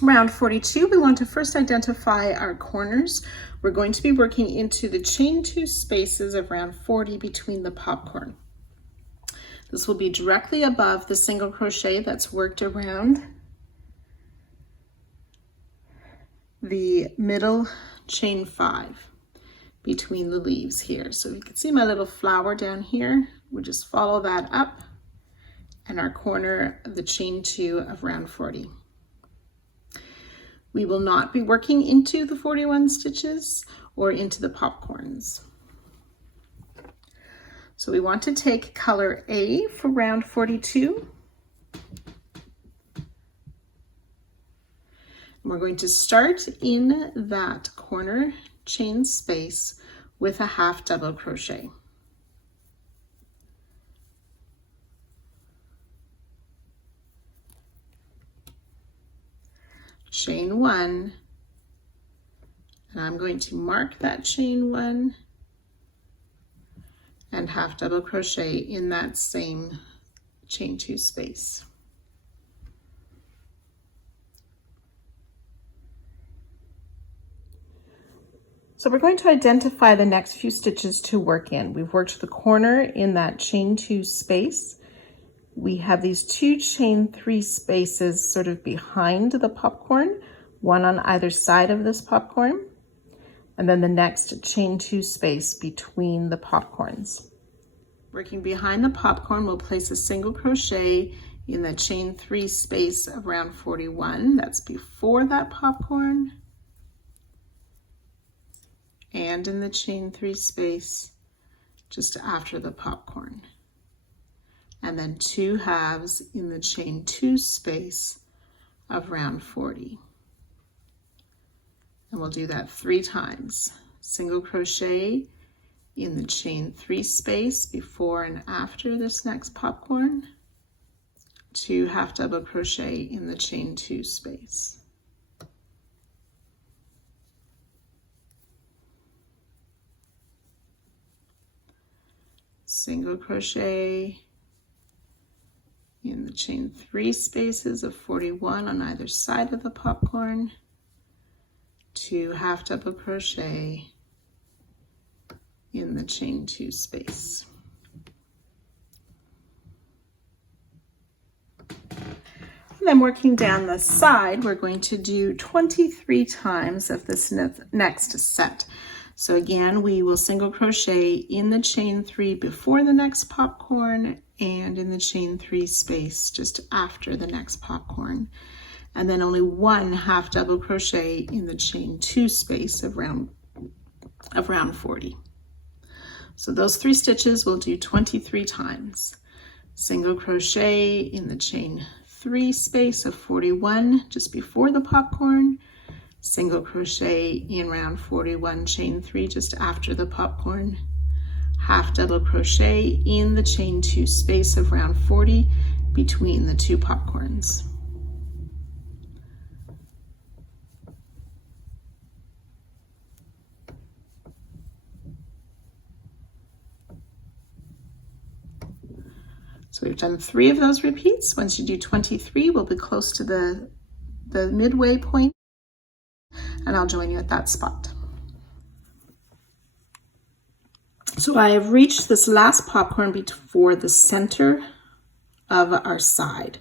Round 42, we want to first identify our corners. We're going to be working into the chain 2 spaces of round 40 between the popcorn. This will be directly above the single crochet that's worked around the middle chain 5 between the leaves here. So you can see my little flower down here. We'll just follow that up and our corner of the chain 2 of round 40. We will not be working into the 41 stitches or into the popcorns. So we want to take color A for round 42. And we're going to start in that corner chain space with a half double crochet. Chain 1, and I'm going to mark that chain 1 and half double crochet in that same chain 2 space. So we're going to identify the next few stitches to work in. We've worked the corner in that chain 2 space. We have these 2 chain 3 spaces sort of behind the popcorn, one on either side of this popcorn, and then the next chain 2 space between the popcorns. Working behind the popcorn, we'll place a single crochet in the chain 3 space of round 41. That's before that popcorn, and in the chain 3 space just after the popcorn. And then 2 halves in the chain 2 space of round 40. And we'll do that 3 times. Single crochet in the chain 3 space before and after this next popcorn. 2 half double crochet in the chain 2 space. Single crochet in the chain 3 spaces of 41 on either side of the popcorn, 2 half double crochet in the chain 2 space. And then working down the side, we're going to do 23 times of this next set. So again, we will single crochet in the chain 3 before the next popcorn and in the chain 3 space just after the next popcorn. And then only 1 half double crochet in the chain 2 space of round 40. So those 3 stitches we'll do 23 times. Single crochet in the chain 3 space of 41 just before the popcorn, single crochet in round 41 chain 3 just after the popcorn, half double crochet in the chain 2 space of round 40 between the 2 popcorns. So we've done 3 of those repeats. Once you do 23, we'll be close to the midway point, and I'll join you at that spot. So I have reached this last popcorn before the center of our side.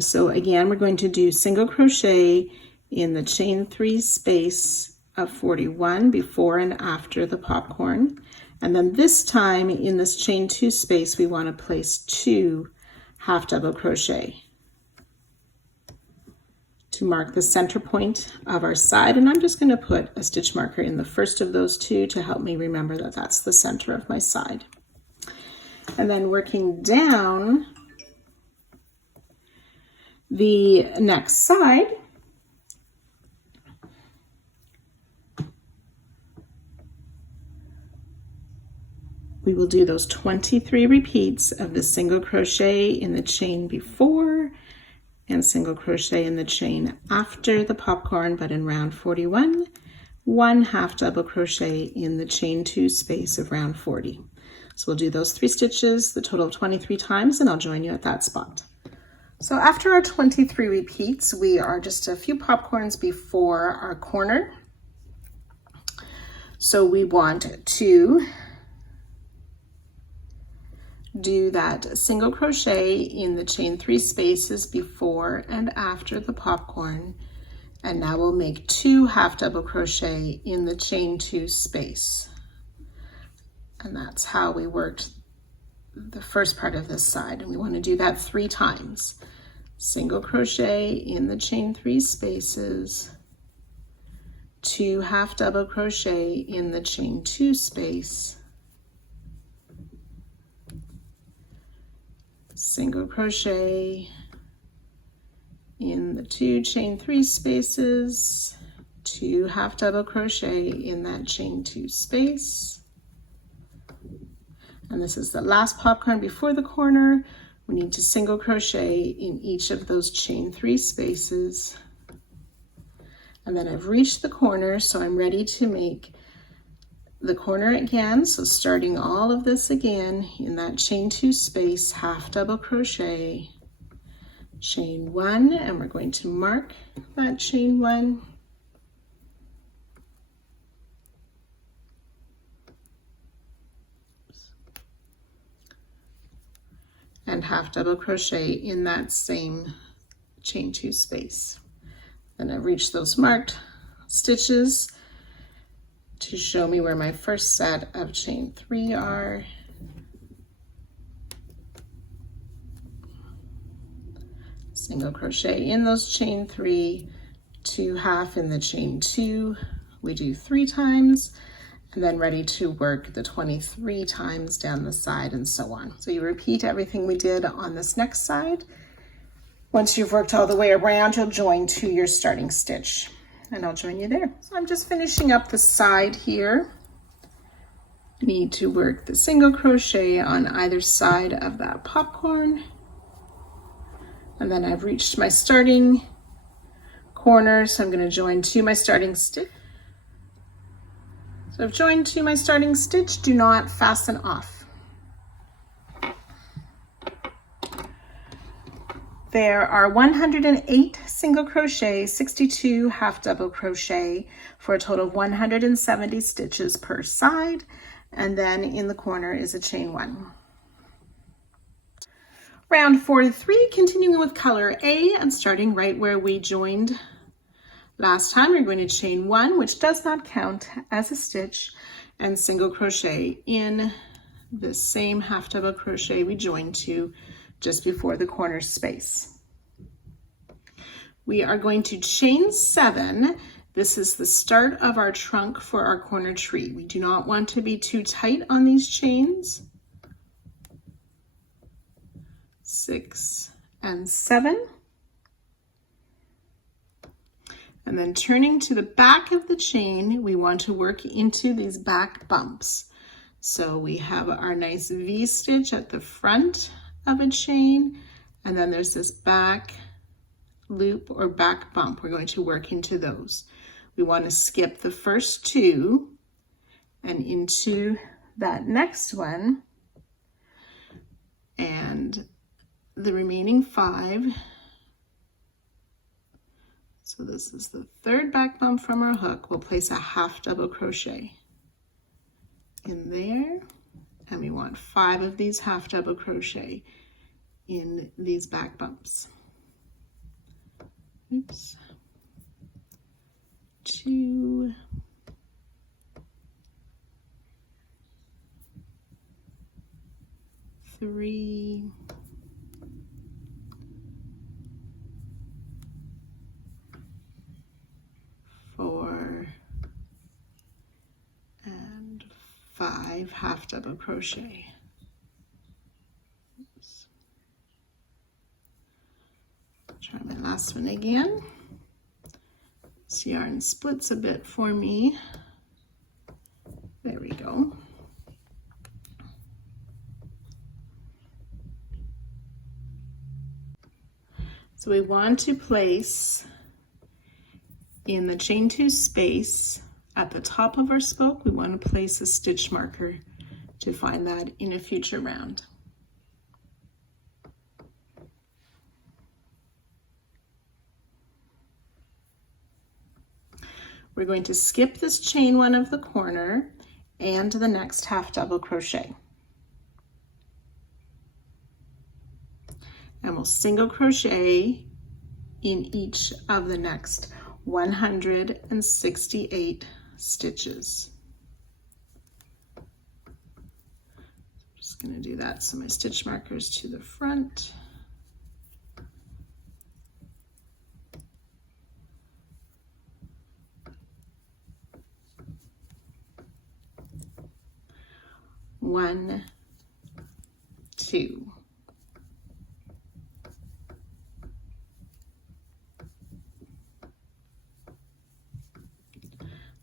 So again, we're going to do single crochet in the chain 3 space of 41 before and after the popcorn. And then this time in this chain 2 space, we want to place 2 half double crochet to mark the center point of our side. And I'm just going to put a stitch marker in the first of those 2 to help me remember that that's the center of my side. And then working down the next side, we will do those 23 repeats of the single crochet in the chain before and single crochet in the chain after the popcorn, but in round 41, 1 half double crochet in the chain 2 space of round 40. So we'll do those 3 stitches, the total of 23 times, and I'll join you at that spot. So after our 23 repeats, we are just a few popcorns before our corner. So we want to do that single crochet in the chain 3 spaces before and after the popcorn. And now we'll make 2 half double crochet in the chain 2 space. And that's how we worked the first part of this side. And we want to do that 3 times. Single crochet in the chain 3 spaces, 2 half double crochet in the chain 2 space, single crochet in the 2 chain 3 spaces, 2 half double crochet in that chain 2 space. And this is the last popcorn before the corner. We need to single crochet in each of those chain 3 spaces. And then I've reached the corner, so I'm ready to make the corner again. So starting all of this again in that chain 2 space, half double crochet, chain 1, and we're going to mark that chain 1. And half double crochet in that same chain 2 space. Then I've reached those marked stitches to show me where my first set of chain 3 are. Single crochet in those chain 3, 2 half in the chain 2. We do 3 times, and then ready to work the 23 times down the side and so on. So you repeat everything we did on this next side. Once you've worked all the way around, you'll join to your starting stitch, and I'll join you there. So I'm just finishing up the side here. Need to work the single crochet on either side of that popcorn. And then I've reached my starting corner, so I'm going to join to my starting stitch. So I've joined to my starting stitch. Do not fasten off. There are 108 single crochet, 62 half double crochet for a total of 170 stitches per side. And then in the corner is a chain 1. Round 43, continuing with color A and starting right where we joined last time. We're going to chain 1, which does not count as a stitch, and single crochet in the same half double crochet we joined to just before the corner space. We are going to chain 7. This is the start of our trunk for our corner tree. We do not want to be too tight on these chains. 6 and 7. And then turning to the back of the chain, we want to work into these back bumps. So we have our nice V stitch at the front of a chain, and then there's this back loop or back bump. We're going to work into those. We want to skip the first 2 and into that next one, and the remaining 5. So this is the 3rd back bump from our hook. We'll place a half double crochet in there, and we want 5 of these half double crochet in these back bumps. Oops. 2, 3, 4, and 5 half double crochet. Oops. Try my last one again. This yarn splits a bit for me. There we go. So we want to place in the chain 2 space at the top of our spoke, we want to place a stitch marker to find that in a future round. we're going to skip this chain one of the corner and the next half double crochet. And we'll single crochet in each of the next 168 stitches. I'm just going to do that so my stitch markers to the front. One, two.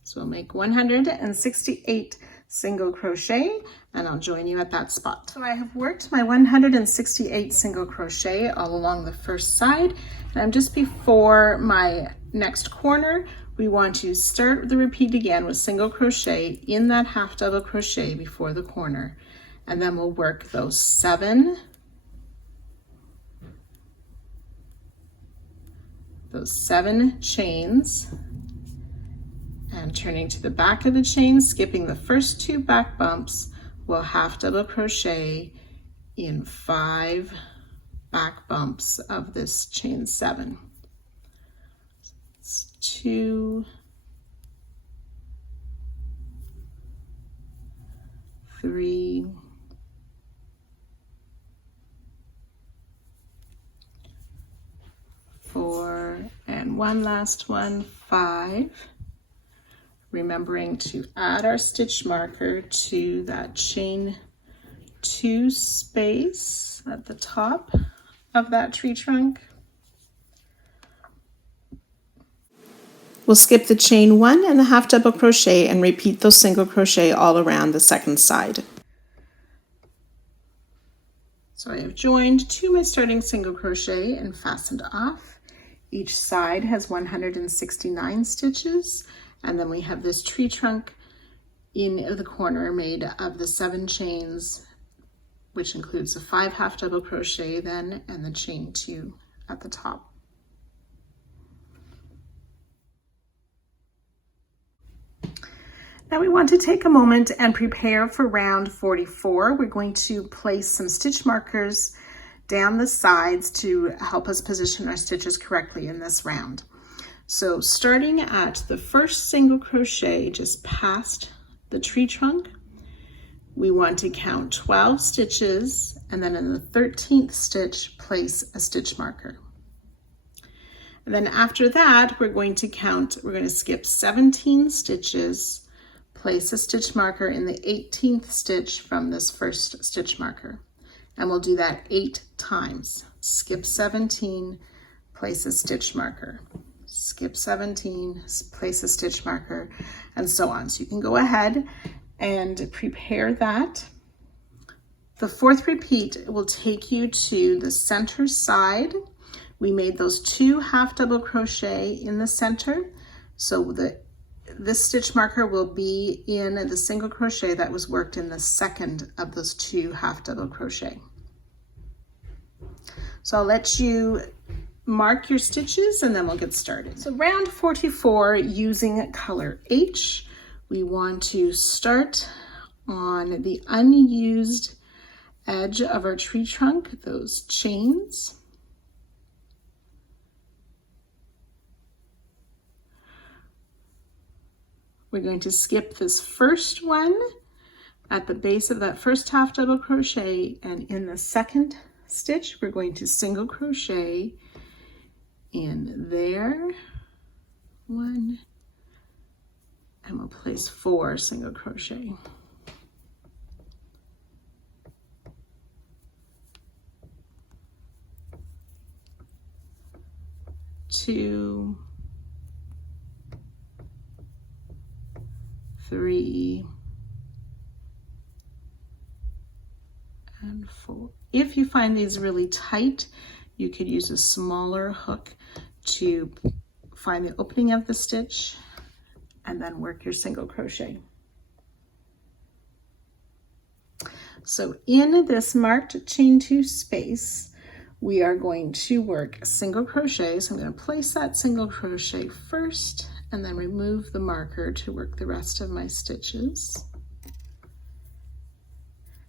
So we'll make 168 single crochet, and I'll join you at that spot. So I have worked my 168 single crochet all along the first side, and I'm just before my next corner. We want to start the repeat again with single crochet in that half double crochet before the corner, and then we'll work those 7 chains, and turning to the back of the chain, skipping the first 2 back bumps, we'll half double crochet in 5 back bumps of this chain 7. 2, 3, 4, and one last one, 5. Remembering to add our stitch marker to that chain 2 space at the top of that tree trunk. We'll skip the chain 1 and the half double crochet and repeat those single crochet all around the second side. So I have joined to my starting single crochet and fastened off. Each side has 169 stitches, and then we have this tree trunk in the corner made of the 7 chains, which includes the 5 half double crochet then and the chain 2 at the top. Now we want to take a moment and prepare for round 44. We're going to place some stitch markers down the sides to help us position our stitches correctly in this round. So starting at the first single crochet just past the tree trunk, we want to count 12 stitches, and then in the 13th stitch, place a stitch marker. And then after that, we're going to skip 17 stitches, place a stitch marker in the 18th stitch from this first stitch marker. And we'll do that 8 times. Skip 17, place a stitch marker. Skip 17, place a stitch marker, and so on. So you can go ahead and prepare that. The 4th repeat will take you to the center side. We made those 2 half double crochet in the center. So this stitch marker will be in the single crochet that was worked in the second of those 2 half double crochet. So I'll let you mark your stitches and then we'll get started. So round 44, using color H, we want to start on the unused edge of our tree trunk, those chains. We're going to skip this first one at the base of that first half double crochet, and in the second stitch we're going to single crochet in there, 1, and we'll place 4 single crochet. 2, 3, and 4. If you find these really tight, you could use a smaller hook to find the opening of the stitch and then work your single crochet. So in this marked chain 2 space, we are going to work a single crochet. So I'm going to place that single crochet first and then remove the marker to work the rest of my stitches.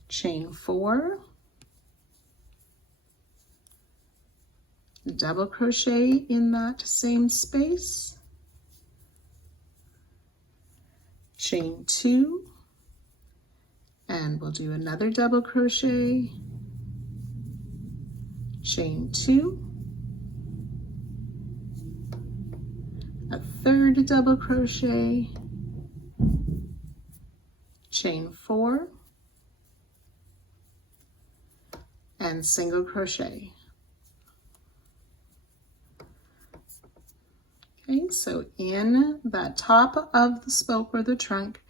Chain 4, double crochet in that same space, chain 2, and we'll do another double crochet, chain 2, a third double crochet, chain 4, and single crochet. Okay, so in that top of the spoke or the trunk,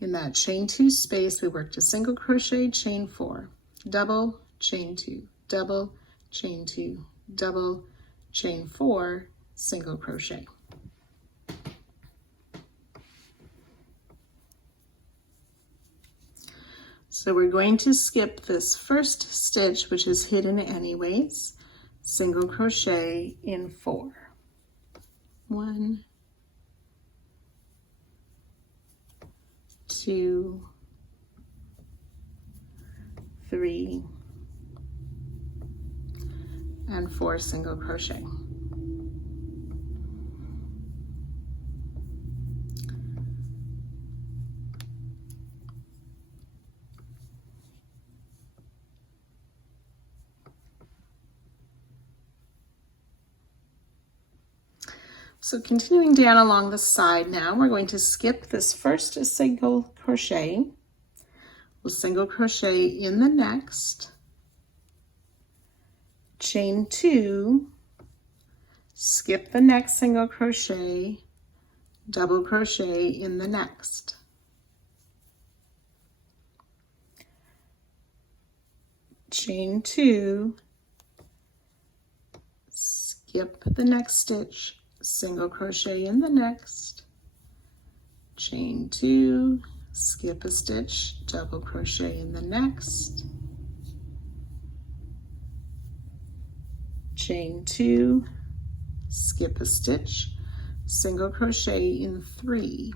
in that chain 2 space, we worked a single crochet, chain 4, double, chain 2, double, chain 2, double, chain 4, single crochet. So we're going to skip this first stitch, which is hidden anyways, single crochet in 4. 1, 2, 3, and 4 single crochet. So continuing down along the side now, we're going to skip this first single crochet. We'll single crochet in the next, chain 2, skip the next single crochet, double crochet in the next. Chain 2, skip the next stitch, single crochet in the next, chain 2, skip a stitch, double crochet in the next, chain 2, skip a stitch, single crochet in 3,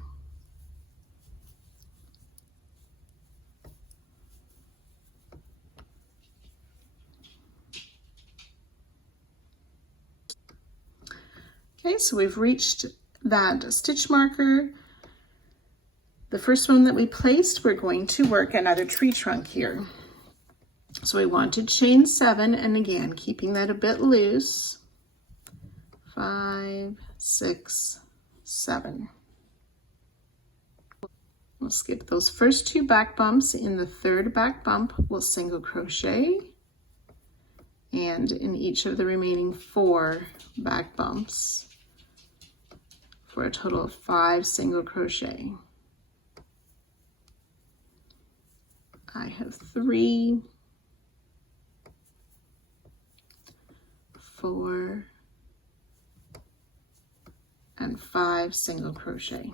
okay, so we've reached that stitch marker. The first one that we placed, we're going to work another tree trunk here. So we want to chain 7, and again, keeping that a bit loose. 5, 6, 7. We'll skip those first 2 back bumps. In the third back bump, we'll single crochet. And in each of the remaining 4 back bumps, for a total of 5 single crochet. I have 3, 4, and 5 single crochet.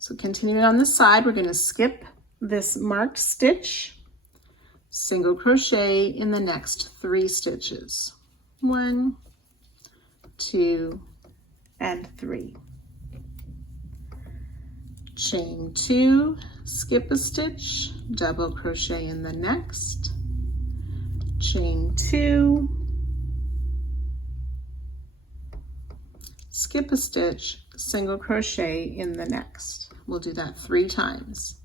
So continuing on the side, we're going to skip this marked stitch, single crochet in the next 3 stitches. 1, 2, and 3. Chain 2, skip a stitch, double crochet in the next, chain 2, skip a stitch, single crochet in the next. We'll do that 3 times.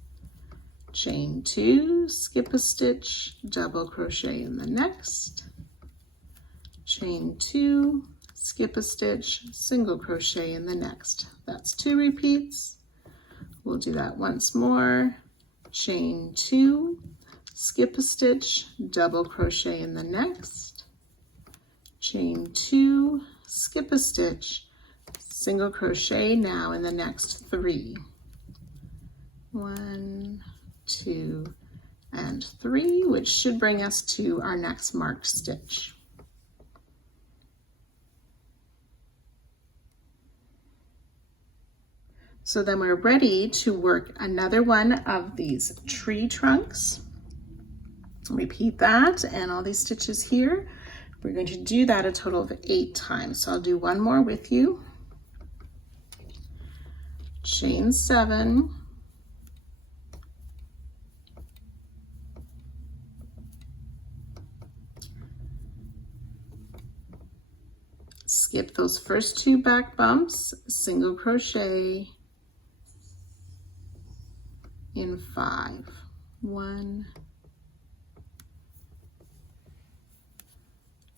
Chain 2, skip a stitch, double crochet in the next, chain 2, skip a stitch, single crochet in the next. That's 2 repeats. We'll do that once more. Chain 2, skip a stitch, double crochet in the next, chain 2, skip a stitch, single crochet now in the next 3. 1, 2, and 3, which should bring us to our next marked stitch. So then we're ready to work another one of these tree trunks. Repeat that and all these stitches here. We're going to do that a total of 8 times. So I'll do one more with you. Chain 7. Skip those first 2 back bumps, single crochet in 5. 1,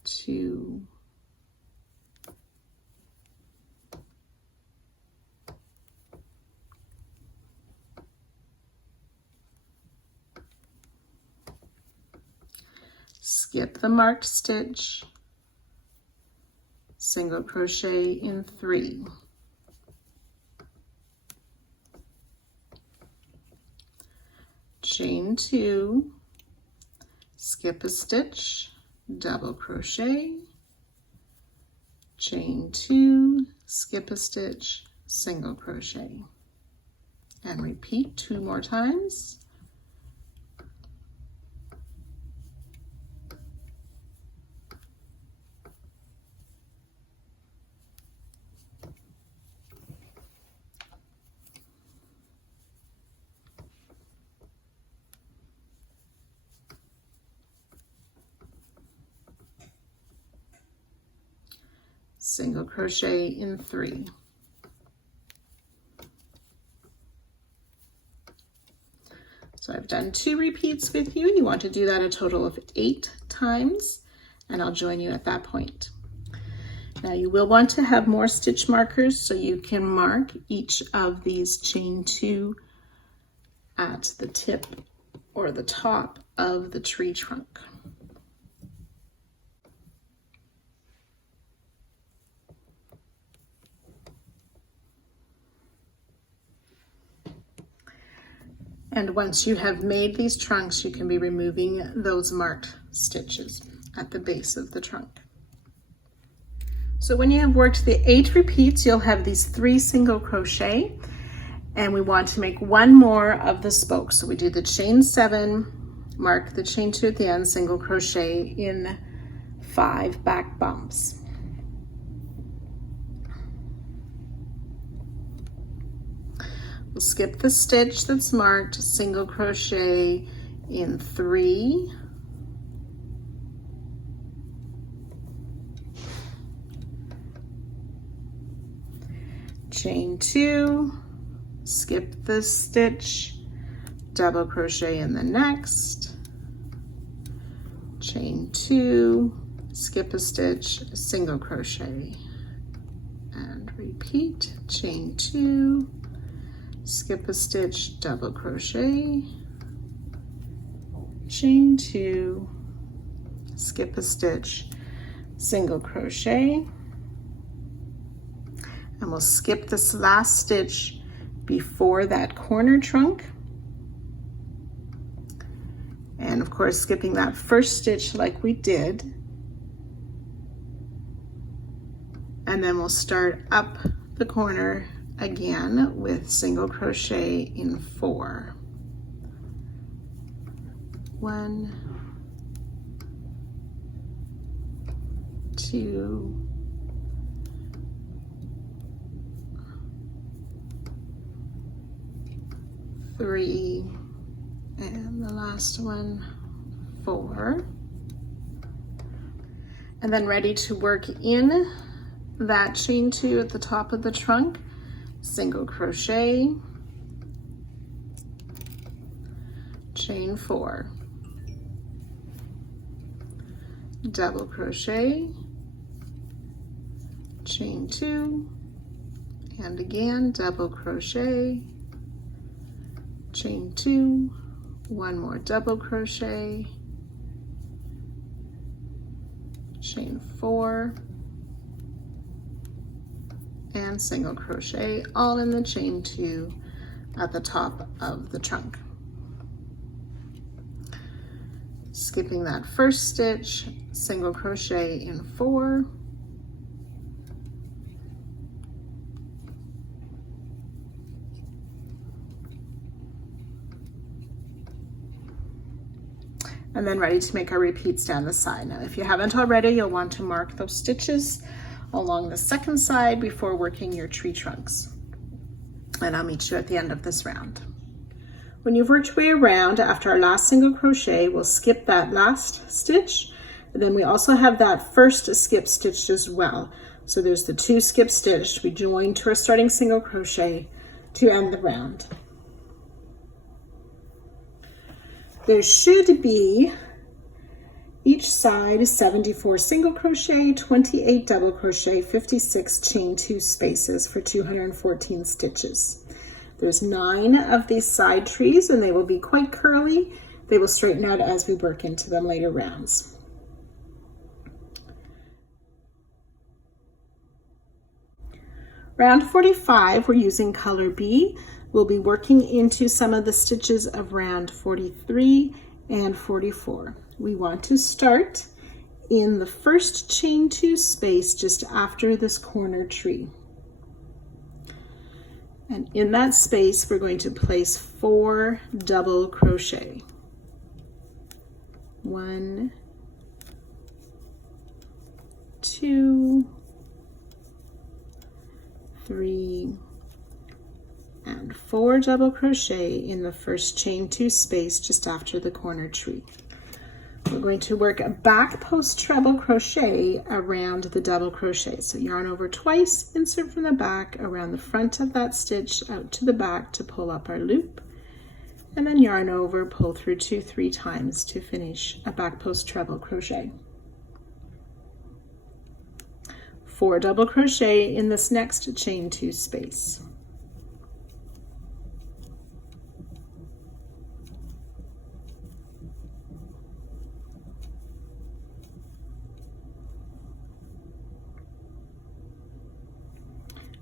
2, 3. Skip the marked stitch, single crochet in 3. Chain 2, skip a stitch, double crochet, chain 2, skip a stitch, single crochet, and repeat 2 more times. Single crochet in 3. So I've done 2 repeats with you. You want to do that a total of 8 times, and I'll join you at that point. Now you will want to have more stitch markers so you can mark each of these chain 2 at the tip or the top of the tree trunk. And once you have made these trunks, you can be removing those marked stitches at the base of the trunk. So when you have worked the 8 repeats, you'll have these 3 single crochet, and we want to make 1 more of the spokes. So we do the chain 7, mark the chain 2 at the end, single crochet in 5 back bumps. We'll skip the stitch that's marked, single crochet in 3, chain 2, skip the stitch, double crochet in the next, chain 2, skip a stitch, single crochet, and repeat, chain 2, skip a stitch, double crochet, chain 2, skip a stitch, single crochet, and we'll skip this last stitch before that corner trunk, and of course skipping that first stitch like we did, and then we'll start up the corner again with single crochet in 4. 1, 2, 3, and the last one, 4. And then ready to work in that chain 2 at the top of the trunk, single crochet, chain 4, double crochet, chain 2, and again double crochet, chain 2, 1 more double crochet, chain 4, and single crochet, all in the chain 2 at the top of the trunk. Skipping that first stitch, single crochet in 4, and then ready to make our repeats down the side. Now, if you haven't already, you'll want to mark those stitches along the second side before working your tree trunks. And I'll meet you at the end of this round. When you've worked your way around, after our last single crochet, we'll skip that last stitch. And then we also have that first skip stitched as well. So there's the 2 skip stitched. We join to our starting single crochet to end the round. There should be each side 74 single crochet, 28 double crochet, 56 chain 2 spaces for 214 stitches. There's 9 of these side trees and they will be quite curly. They will straighten out as we work into them later rounds. Round 45, we're using color B. We'll be working into some of the stitches of round 43 and 44. We want to start in the first chain 2 space just after this corner tree. And in that space, we're going to place 4 double crochet. 1, 2, 3, and 4 double crochet in the first chain 2 space just after the corner tree. We're going to work a back post treble crochet around the double crochet. So yarn over twice, insert from the back around the front of that stitch out to the back to pull up our loop, and then yarn over, pull through 2-3 times to finish a back post treble crochet. 4 double crochet in this next chain 2 space.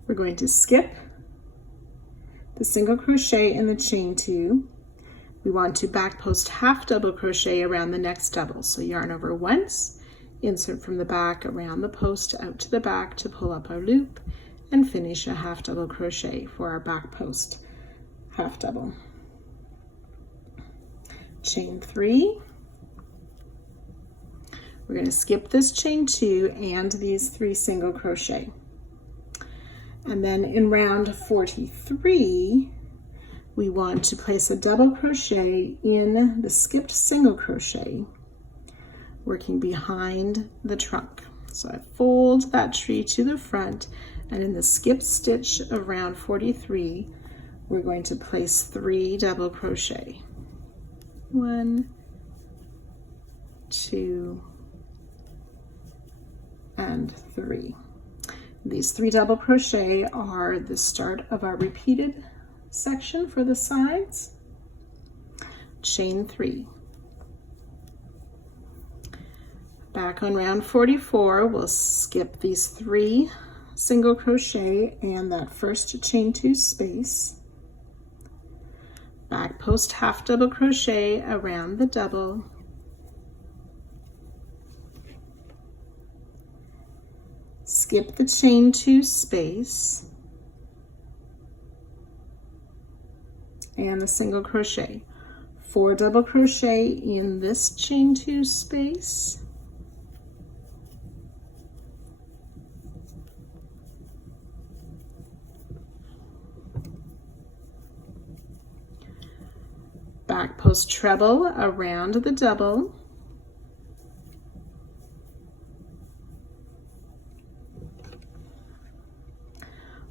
We're going to skip the single crochet in the chain 2. We want to back post half double crochet around the next double. So yarn over once, insert from the back around the post out to the back to pull up our loop, and finish a half double crochet for our back post half double. Chain 3. We're going to skip this chain 2 and these 3 single crochet. And then in round 43, we want to place a double crochet in the skipped single crochet, working behind the trunk. So I fold that tree to the front, and in the skip stitch of round 43, we're going to place 3 double crochet. 1, 2, and 3. These 3 double crochet are the start of our repeated section for the sides. Chain 3. Back on round 44, we'll skip these 3 single crochet and that first chain 2 space. Back post half double crochet around the double. Skip the chain 2 space and the single crochet. 4 double crochet in this chain 2 space. Back post treble around the double.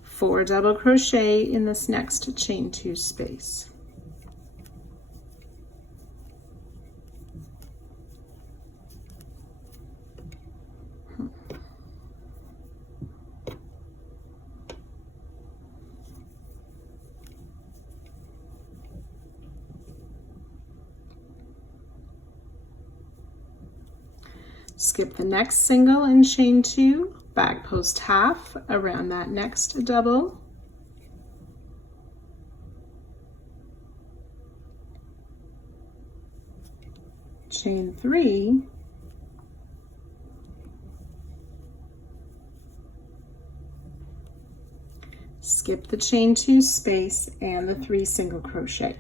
Four double crochet in this next chain 2 space. Skip the next single and chain 2, back post half around that next double. Chain 3. Skip the chain 2 space and the 3 single crochet.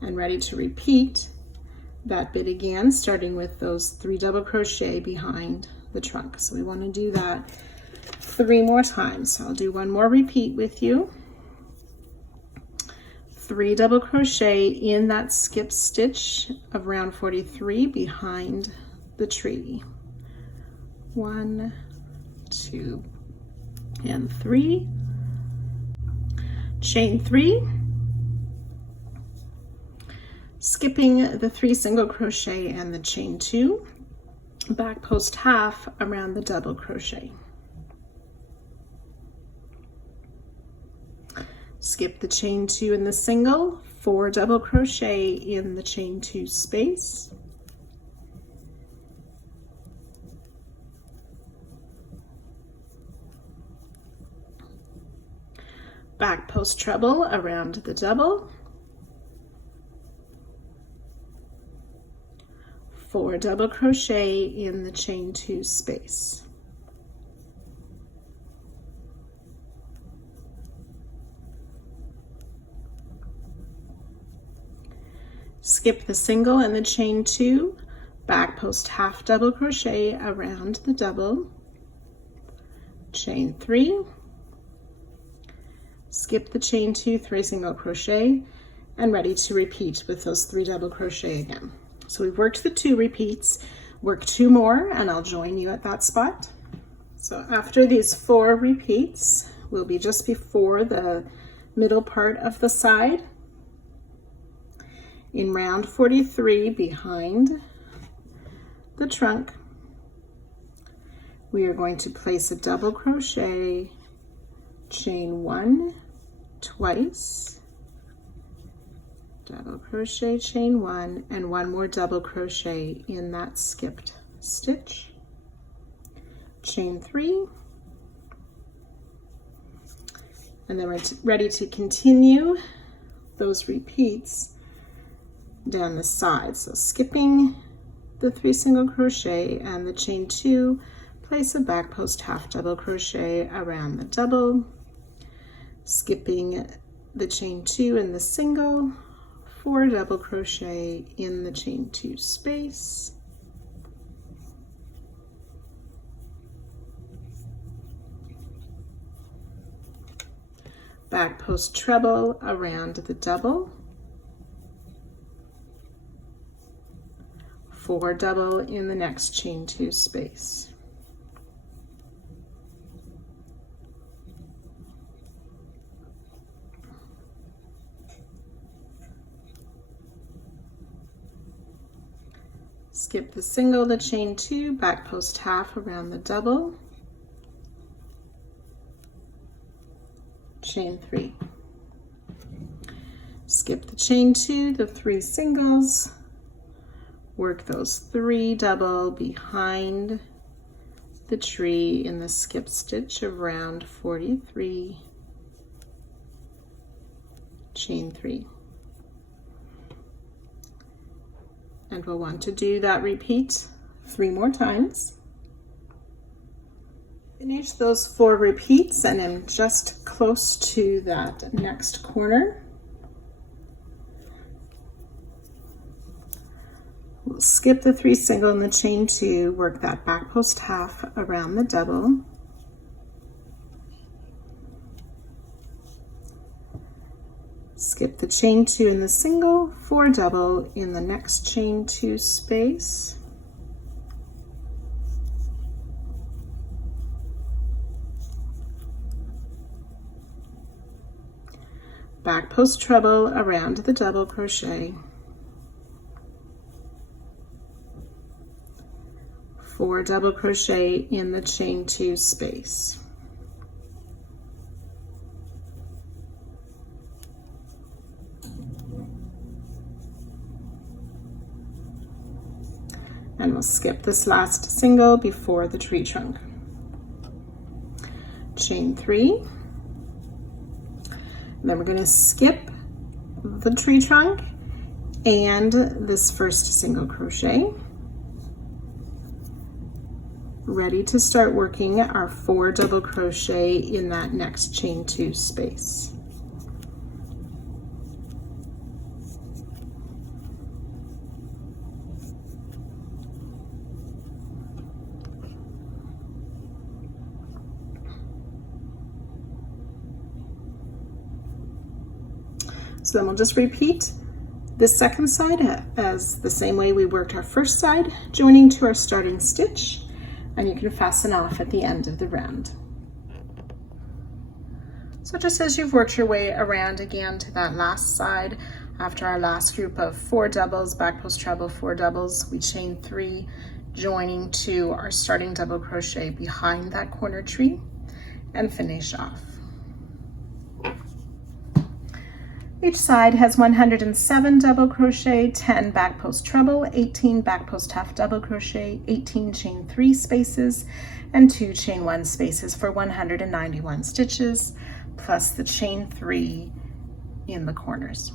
And ready to repeat that bit again, starting with those 3 double crochet behind the trunk. So we want to do that 3 more times. So I'll do one more repeat with you. 3 double crochet in that skip stitch of round 43 behind the tree. 1, 2, and 3. Chain 3, skipping the 3 single crochet and the chain 2, back post half around the double crochet. Skip the chain 2 in the single, 4 double crochet in the chain 2 space. Back post treble around the double. 4 double crochet in the chain 2 space. Skip the single and the chain 2, back post half double crochet around the double, chain 3, skip the chain 2, 3 single crochet, and ready to repeat with those 3 double crochet again. So we've worked the 2 repeats, work 2 more, and I'll join you at that spot. So after these 4 repeats, we'll be just before the middle part of the side. In round 43 behind the trunk, we are going to place a double crochet, chain 1 twice, double crochet, chain 1, and 1 more double crochet in that skipped stitch, chain 3, and then we're ready to continue those repeats down the side. So skipping the 3 single crochet and the chain 2, place a back post half double crochet around the double, skipping the chain 2 and the single, 4 double crochet in the chain 2 space, back post treble around the double, 4 double in the next chain 2 space. Skip the single, the chain 2, back post half around the double, chain 3. Skip the chain 2, the 3 singles, work those 3 double behind the tree in the skip stitch of round 43, chain 3. And we'll want to do that repeat 3 more times. Finish those 4 repeats and I'm just close to that next corner. We'll skip the 3 single and the chain 2, work that back post half around the double, skip the chain 2 in the single, 4 double in the next chain 2 space, back post treble around the double crochet, 4 double crochet in the chain 2 space, and we'll skip this last single before the tree trunk, chain 3, and then we're going to skip the tree trunk and this first single crochet, ready to start working our 4 double crochet in that next chain 2 space. So then we'll just repeat this second side as the same way we worked our first side, joining to our starting stitch, and you can fasten off at the end of the round. So just as you've worked your way around again to that last side, after our last group of 4 doubles, back post treble, 4 doubles, we chain 3, joining to our starting double crochet behind that corner tree and finish off. Each side has 107 double crochet, 10 back post treble, 18 back post half double crochet, 18 chain 3 spaces, and 2 chain 1 spaces for 191 stitches, plus the chain 3 in the corners.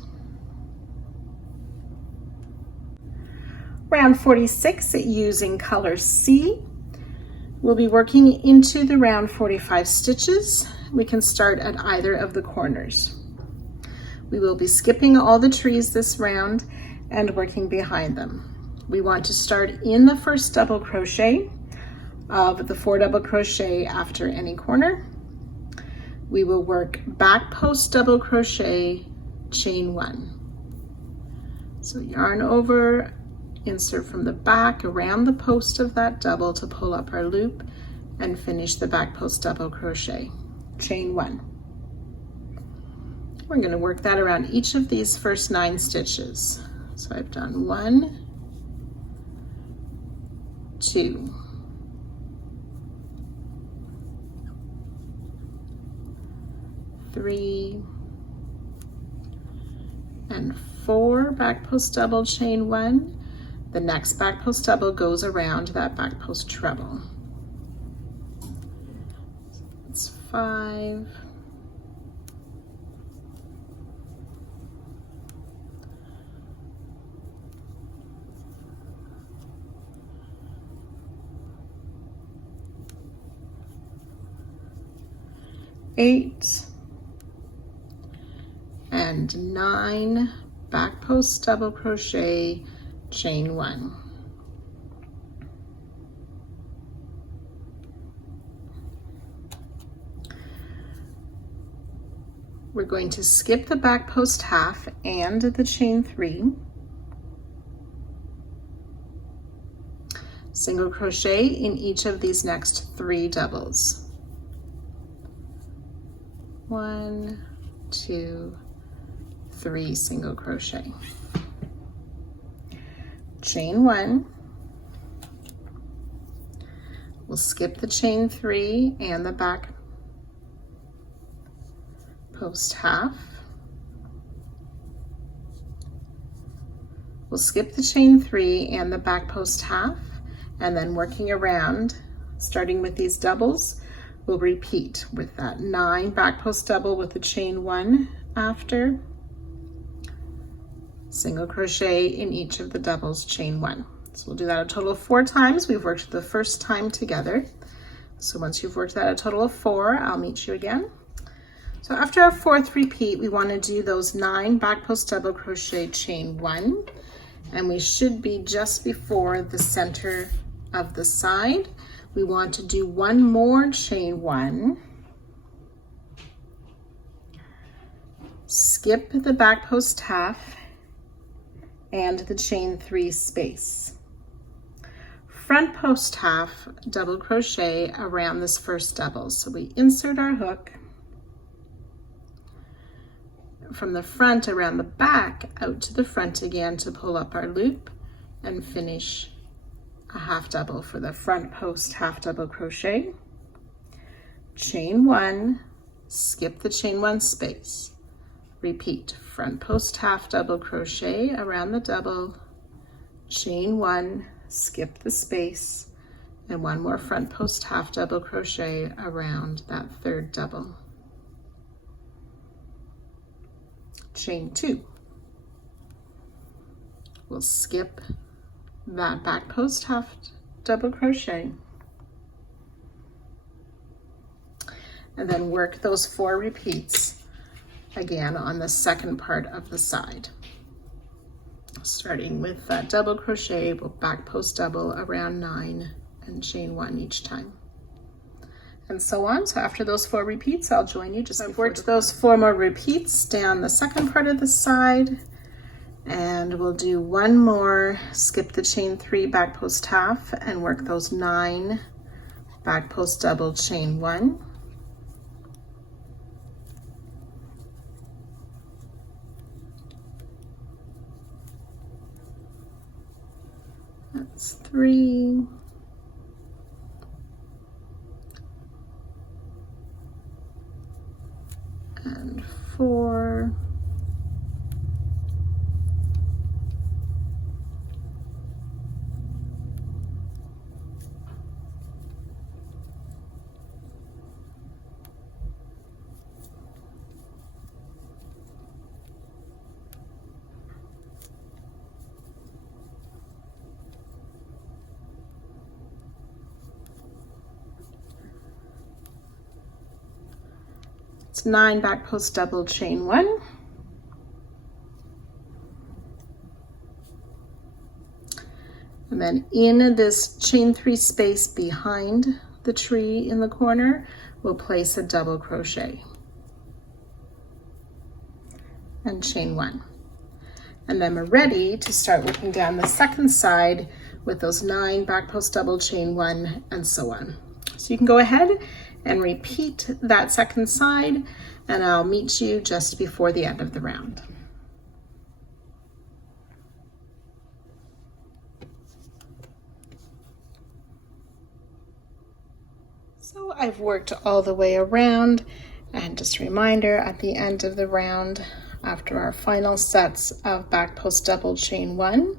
Round 46, using color C, we'll be working into the round 45 stitches. We can start at either of the corners. We will be skipping all the trees this round and working behind them. We want to start in the first double crochet of the 4 double crochet after any corner. We will work back post double crochet, chain 1. So yarn over, insert from the back around the post of that double to pull up our loop and finish the back post double crochet, chain 1. We're going to work that around each of these first 9 stitches. So I've done 1, 2, 3, and 4 back post double, chain 1. The next back post double goes around that back post treble. It's 5, 8, and 9 back post double crochet, chain 1. We're going to skip the back post half and the chain 3, single crochet in each of these next 3 doubles. 1, 2, 3 single crochet, chain 1. We'll skip the chain 3 and the back post half. We'll skip the chain 3 and the back post half, and then working around, starting with these doubles, we'll repeat with that 9 back post double with the chain 1 after, single crochet in each of the doubles, chain 1. So we'll do that a total of 4 times. We've worked the first time together. So once you've worked that a total of 4, I'll meet you again. So after our 4th repeat, we want to do those 9 back post double crochet, chain 1, and we should be just before the center of the side. We want to do 1 more chain 1, skip the back post half and the chain 3 space. Front post half double crochet around this first double. So we insert our hook from the front around the back out to the front again to pull up our loop and finish a half double for the front post half double crochet, chain 1, skip the chain 1 space, repeat front post half double crochet around the double, chain 1, skip the space, and 1 more front post half double crochet around that 3rd double, chain 2. We'll skip that back post half double crochet and then work those 4 repeats again on the second part of the side, starting with that double crochet. We'll back post double around 9 and chain 1 each time, and so on. So after those 4 repeats, I'll join you just before. I've worked those 4 more repeats down the second part of the side, and we'll do 1 more, skip the chain 3, back post half, and work those 9 back post double, chain 1. That's 3. And 4. It's 9 back post double, chain 1. And then in this chain 3 space behind the tree in the corner, we'll place a double crochet and chain 1. And then we're ready to start working down the second side with those 9 back post double, chain 1, and so on. So you can go ahead and repeat that second side, and I'll meet you just before the end of the round. So I've worked all the way around, and just a reminder, at the end of the round, after our final sets of back post double, chain 1,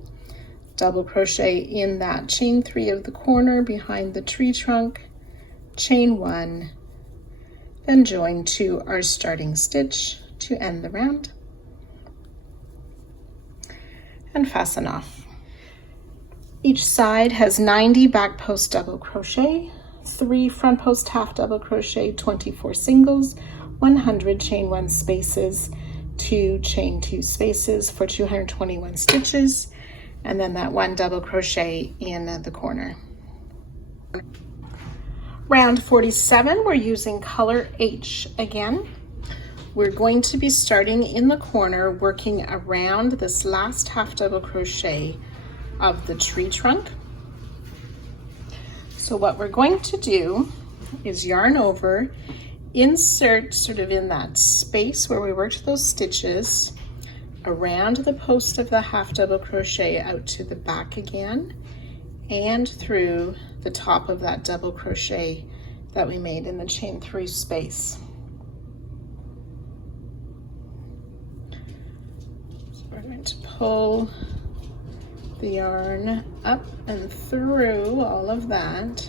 double crochet in that chain 3 of the corner behind the tree trunk, chain 1, then join to our starting stitch to end the round, and fasten off. Each side has 90 back post double crochet, 3 front post half double crochet, 24 singles, 100 chain 1 spaces, 2 chain 2 spaces for 221 stitches, and then that 1 double crochet in the corner. Round 47, we're using color H again. We're going to be starting in the corner, working around this last half double crochet of the tree trunk. So what we're going to do is yarn over, insert sort of in that space where we worked those stitches around the post of the half double crochet out to the back again, and through the top of that double crochet that we made in the chain 3 space. So we're going to pull the yarn up and through all of that,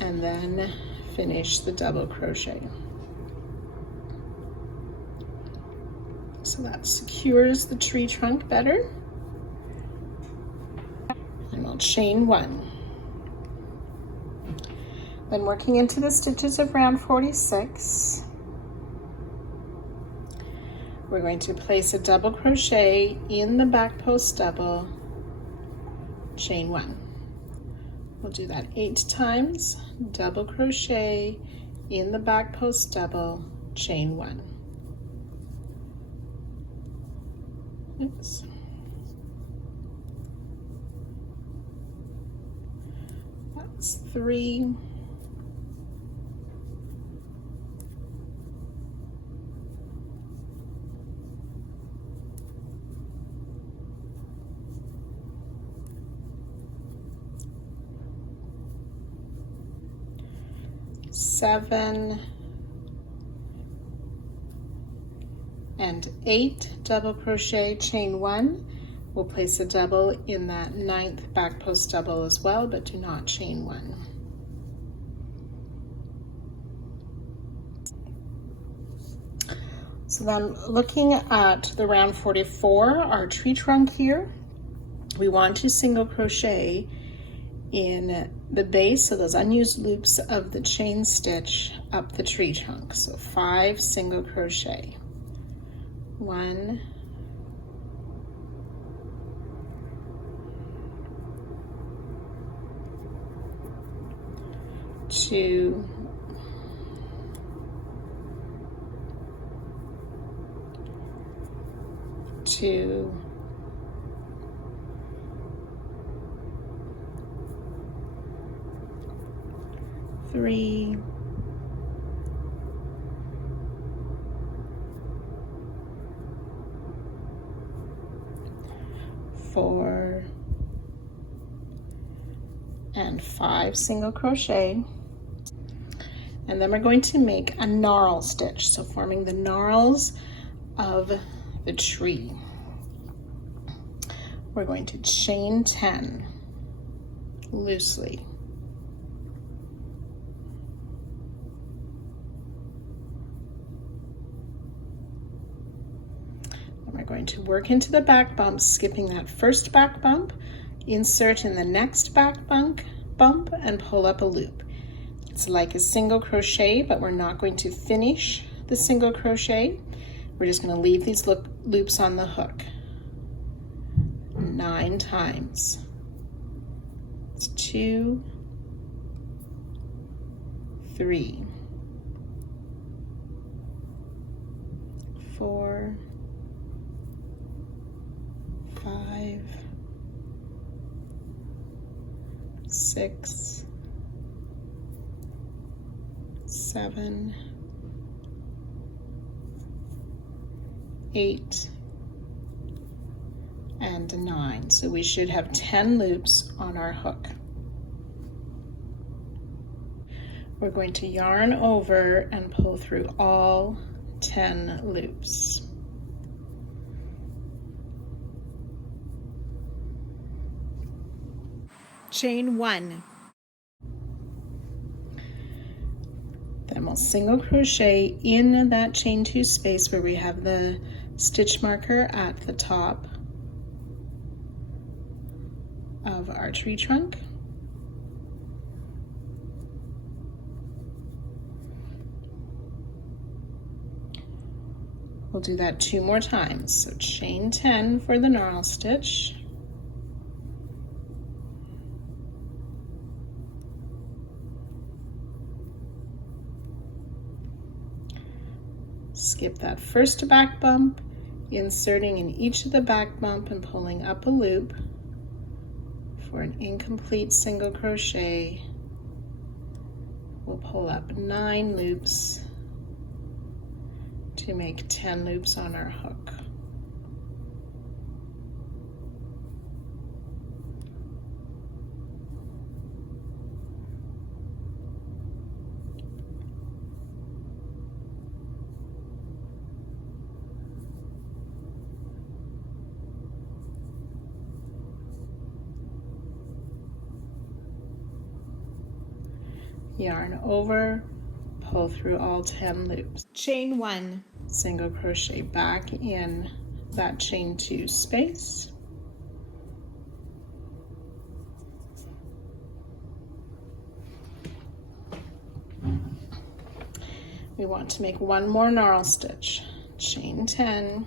and then finish the double crochet. So that secures the tree trunk better. And we'll chain 1. Then working into the stitches of round 46, we're going to place a double crochet in the back post double, chain 1. We'll do that 8 times, double crochet in the back post double, chain 1. Oops. That's 3. Seven and 8 double crochet, chain 1. We'll place a double in that 9th back post double as well, but do not chain 1. So then looking at the round 44, our tree trunk here, we want to single crochet in the base of those unused loops of the chain stitch up the tree trunk. So 5 single crochet. 1, 2, 2, 2, 3, 4, and 5 single crochet. And then we're going to make a gnarl stitch, so forming the gnarls of the tree. We're going to chain 10 loosely. And we're going to work into the back bump, skipping that first back bump, insert in the next back bump, and pull up a loop. It's like a single crochet, but we're not going to finish the single crochet. We're just going to leave these loops on the hook 9 times. It's 2, 3, 4, 5, 6, 7, 8, and 9. So we should have 10 loops on our hook. We're going to yarn over and pull through all 10 loops. Chain 1. Then we'll single crochet in that chain 2 space where we have the stitch marker at the top of our tree trunk. We'll do that 2 more times. So chain 10 for the gnarl stitch. Skip that first back bump, inserting in each of the back bump and pulling up a loop for an incomplete single crochet. We'll pull up 9 loops to make 10 loops on our hook. Yarn over, pull through all 10 loops. Chain 1, single crochet back in that chain 2 space. We want to make 1 more gnarl stitch. Chain 10.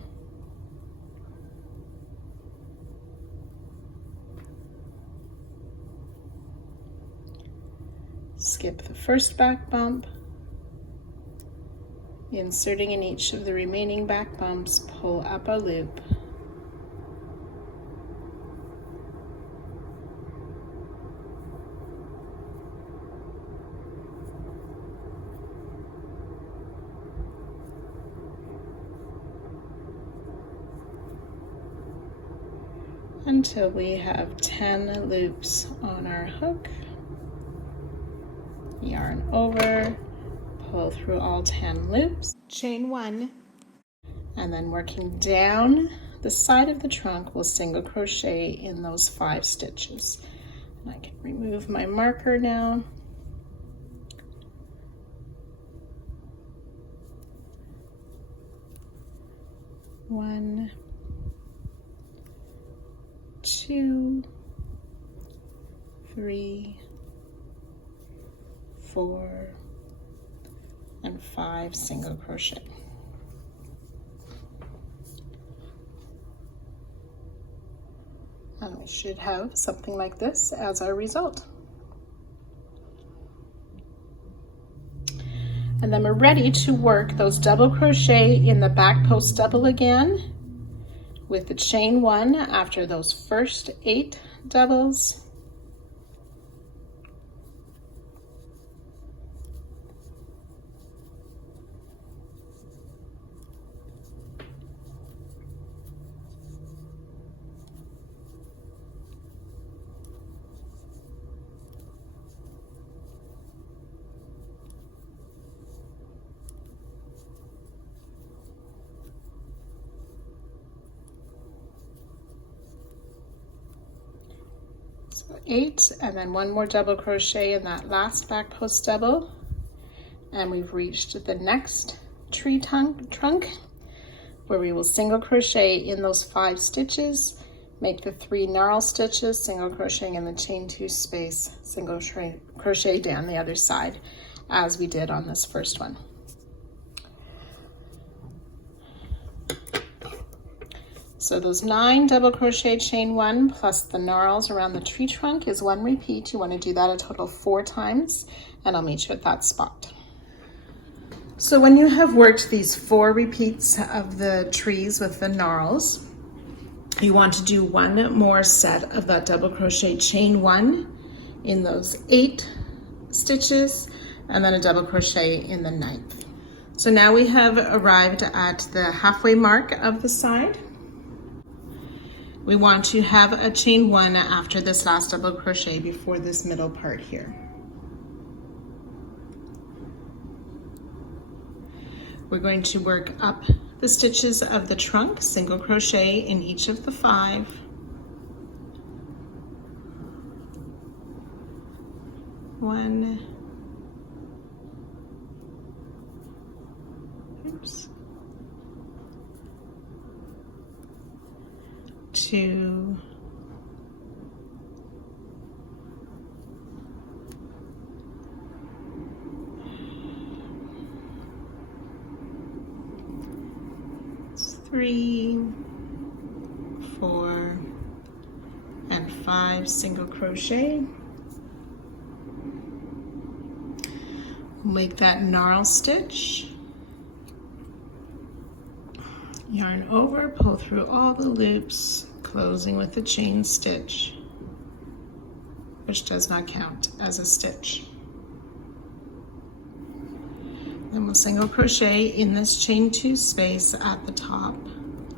Skip the first back bump, inserting in each of the remaining back bumps, pull up a loop. Until we have 10 loops on our hook. Yarn over, pull through all 10 loops, chain 1, and then working down the side of the trunk, we'll single crochet in those 5 stitches. And I can remove my marker now. One, 2, 3, 4, and 5 single crochet. And we should have something like this as our result. And then we're ready to work those double crochet in the back post double again with the chain 1 after those first 8 doubles. So 8, and then 1 more double crochet in that last back post double, and we've reached the next tree trunk where we will single crochet in those 5 stitches, make the 3 gnarl stitches, single crocheting in the chain 2 space, single crochet down the other side as we did on this first one. So those 9 double crochet chain 1 plus the gnarls around the tree trunk is 1 repeat. You want to do that a total of 4 times, and I'll meet you at that spot. So when you have worked these 4 repeats of the trees with the gnarls, you want to do 1 more set of that double crochet chain 1 in those 8 stitches, and then a double crochet in the 9th. So now we have arrived at the halfway mark of the side. We want to have a chain 1 after this last double crochet before this middle part here. We're going to work up the stitches of the trunk, single crochet in each of the 5. One, oops. 2, 3, 4, and 5 single crochet. Make that gnarl stitch. Yarn over, pull through all the loops, closing with the chain stitch, which does not count as a stitch. Then we'll single crochet in this chain 2 space at the top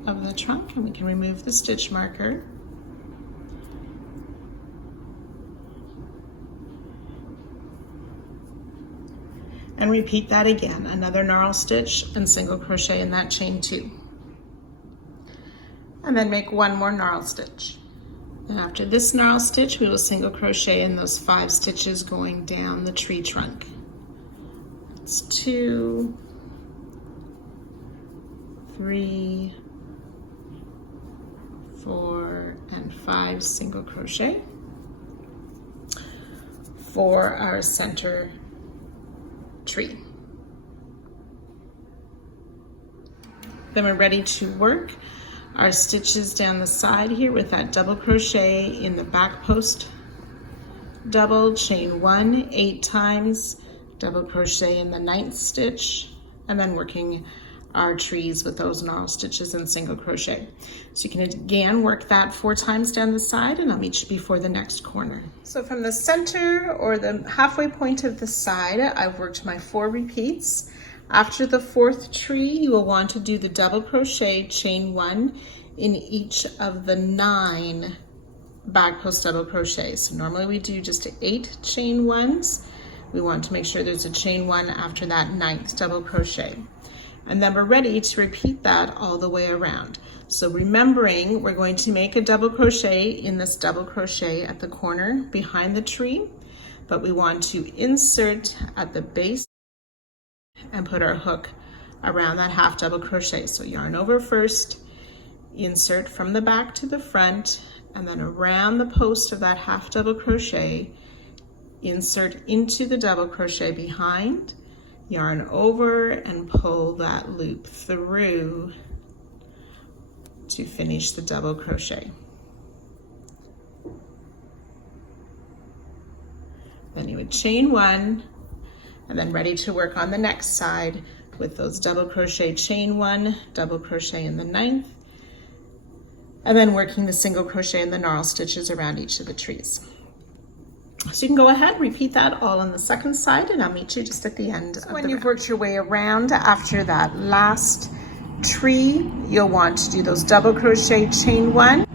of the trunk, and we can remove the stitch marker. And repeat that again, another gnarl stitch and single crochet in that chain 2. And then make 1 more gnarl stitch. And after this gnarl stitch, we will single crochet in those 5 stitches going down the tree trunk. It's 2, 3, 4, and 5 single crochet for our center tree. Then we're ready to work our stitches down the side here with that double crochet in the back post double, chain 1 8 times, double crochet in the 9th stitch, and then working our trees with those gnarl stitches and single crochet. So you can again work that 4 times down the side, and I'll meet you before the next corner. So from the center or the halfway point of the side, I've worked my 4 repeats. After the 4th tree, you will want to do the double crochet chain 1 in each of the 9 back post double crochets. So normally we do just 8 chain 1s. We want to make sure there's a chain 1 after that 9th double crochet. And then we're ready to repeat that all the way around. So remembering, we're going to make a double crochet in this double crochet at the corner behind the tree, but we want to insert at the base and put our hook around that half double crochet. So yarn over first, insert from the back to the front, and then around the post of that half double crochet, insert into the double crochet behind, yarn over and pull that loop through to finish the double crochet. Then you would chain 1, and then ready to work on the next side with those double crochet, chain 1, double crochet in the 9th, and then working the single crochet in the gnarl stitches around each of the trees. So you can go ahead, repeat that all on the second side, and I'll meet you just at the end. So when you've worked your way around after that last tree, you'll want to do those double crochet, chain 1,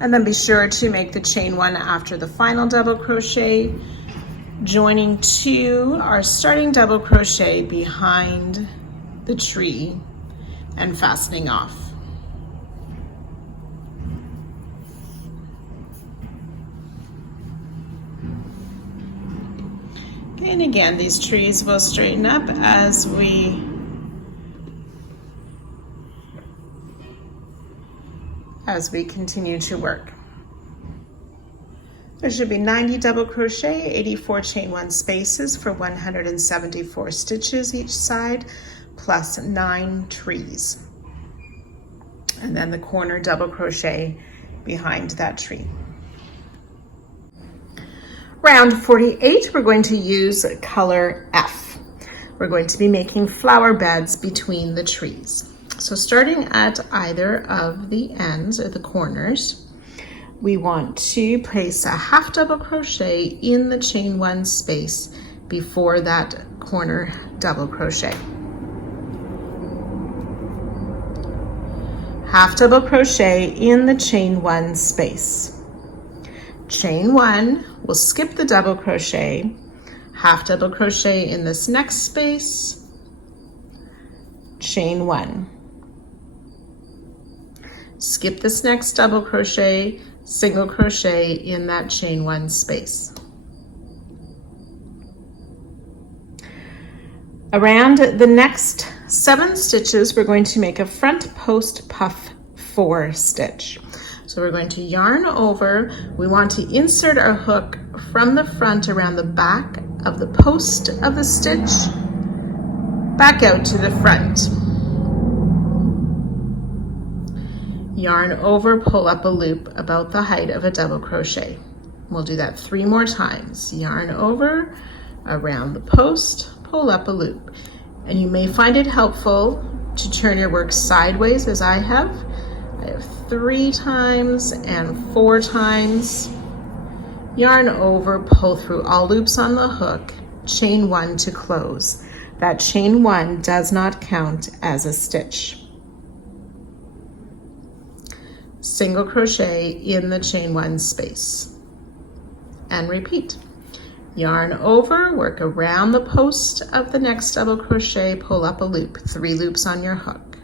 and then be sure to make the chain 1 after the final double crochet, joining 2 our starting double crochet behind the tree and fastening off. Okay, and again, these trees will straighten up as we continue to work. There should be 90 double crochet, 84 chain 1 spaces for 174 stitches each side, plus 9 trees. And then the corner double crochet behind that tree. Round 48, we're going to use color F. We're going to be making flower beds between the trees. So starting at either of the ends or the corners, we want to place a half double crochet in the chain 1 space before that corner double crochet. Half double crochet in the chain 1 space. Chain 1, we'll skip the double crochet, half double crochet in this next space, chain 1. Skip this next double crochet, single crochet in that chain 1 space. Around the next 7 stitches, we're going to make a front post puff 4 stitch. So we're going to yarn over. We want to insert our hook from the front around the back of the post of the stitch, back out to the front. Yarn over, pull up a loop about the height of a double crochet. We'll do that 3 more times. Yarn over, around the post, pull up a loop. And you may find it helpful to turn your work sideways as I have. I have 3 times and 4 times. Yarn over, pull through all loops on the hook, chain 1 to close. That chain 1 does not count as a stitch. Single crochet in the chain 1 space and repeat. Yarn over, work around the post of the next double crochet, pull up a loop, 3 loops on your hook.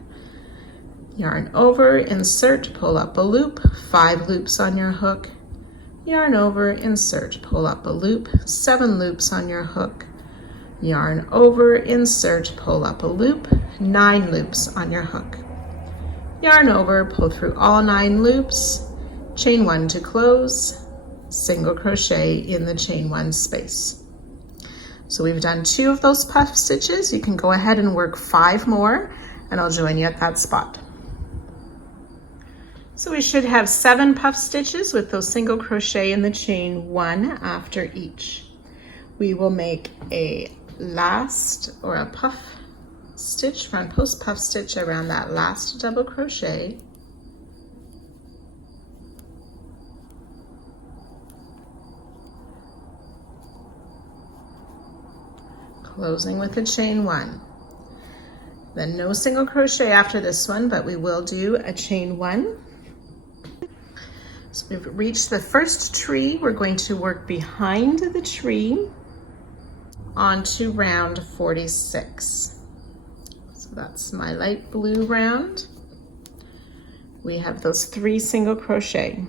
Yarn over, insert, pull up a loop, 5 loops on your hook. Yarn over, insert, pull up a loop, 7 loops on your hook. Yarn over, insert, pull up a loop, 9 loops on your hook. Yarn over, pull through all 9 loops, chain 1 to close, single crochet in the chain 1 space. So we've done 2 of those puff stitches. You can go ahead and work 5 more, and I'll join you at that spot. So we should have 7 puff stitches with those single crochet in the chain 1 after each. We will make a last or a puff stitch, front post puff stitch around that last double crochet. Closing with a chain 1. Then no single crochet after this one, but we will do a chain 1. So we've reached the first tree. We're going to work behind the tree onto round 46. So that's my light blue round. We have those 3 single crochet.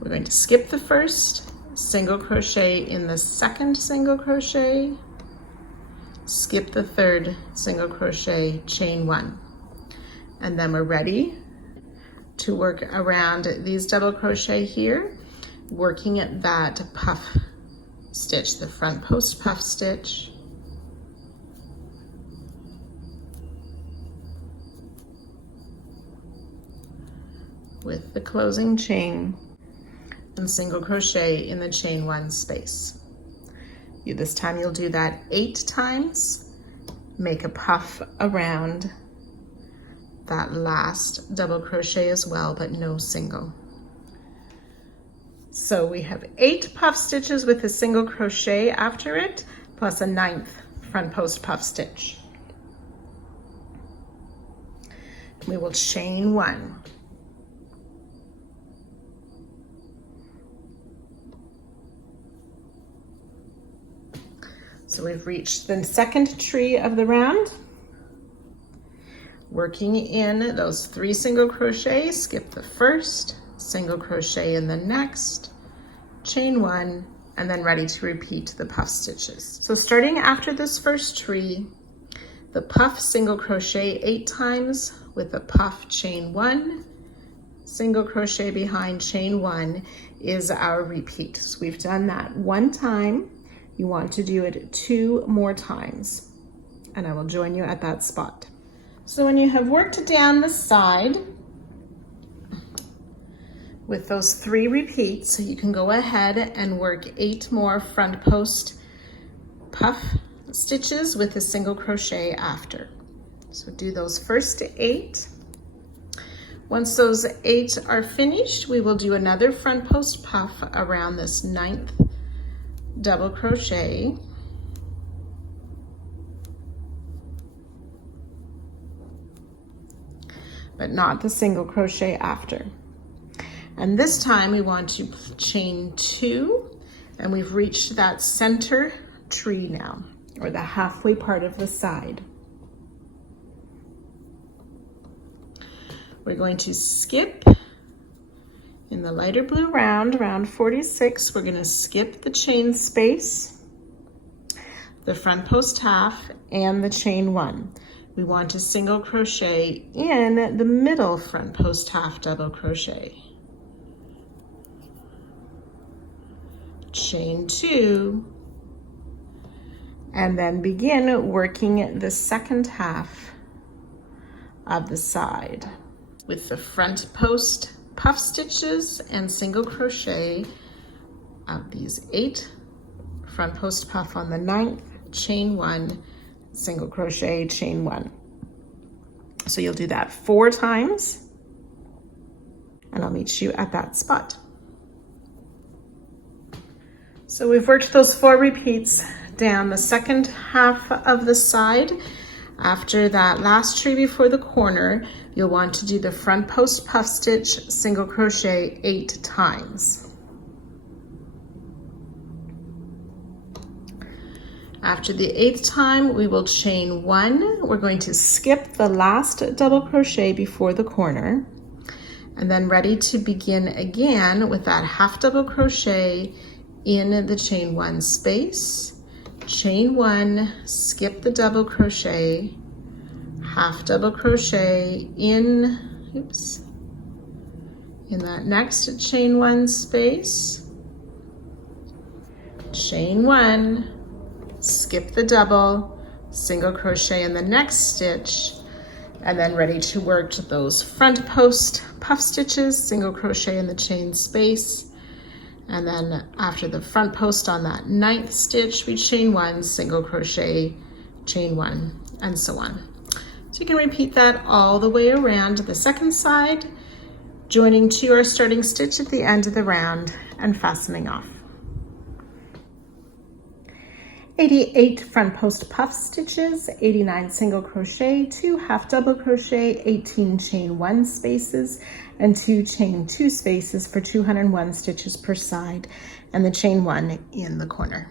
We're going to skip the first, single crochet in the second single crochet, skip the third single crochet, chain 1. And then we're ready to work around these double crochet here, working at that puff stitch, the front post puff stitch, with the closing chain, and single crochet in the chain 1 space. This time you'll do that 8 times. Make a puff around that last double crochet as well, but no single. So we have 8 puff stitches with a single crochet after it, plus a 9th front post puff stitch. We will chain 1. So we've reached the second tree of the round. Working in those 3 single crochets, skip the first, single crochet in the next, chain 1, and then ready to repeat the puff stitches. So starting after this first tree, the puff single crochet 8 times with a puff chain 1, single crochet behind chain 1 is our repeat. So we've done that 1 time. You want to do it 2 more times, and I will join you at that spot. So when you have worked down the side with those 3 repeats, you can go ahead and work 8 more front post puff stitches with a single crochet after. So do those first 8. Once those 8 are finished, we will do another front post puff around this 9th double crochet, but not the single crochet after. And this time we want to chain 2, and we've reached that center tree now, or the halfway part of the side. We're going to skip in the lighter blue round, round 46, we're going to skip the chain space, the front post half, and the chain 1. We want to single crochet in the middle front post half double crochet. Chain 2, and then begin working the second half of the side with the front post puff stitches and single crochet of these 8 front post puff on the 9th, chain 1, single crochet, chain 1. So you'll do that 4 times, and I'll meet you at that spot. So we've worked those 4 repeats down the second half of the side. After that last tree before the corner, you'll want to do the front post puff stitch, single crochet 8 times. After the 8th time, we will chain 1. We're going to skip the last double crochet before the corner, and then ready to begin again with that half double crochet in the chain 1 space. Chain 1, skip the double crochet, half double crochet in that next chain 1 space, chain 1, skip the double, single crochet in the next stitch, and then ready to work those front post puff stitches, single crochet in the chain space. And then after the front post on that 9th stitch, we chain 1, single crochet, chain 1, and so on. So you can repeat that all the way around the second side, joining to our starting stitch at the end of the round and fastening off. 88 front post puff stitches, 89 single crochet, 2 half double crochet, 18 chain 1 spaces, and 2 chain 2 spaces for 201 stitches per side, and the chain 1 in the corner.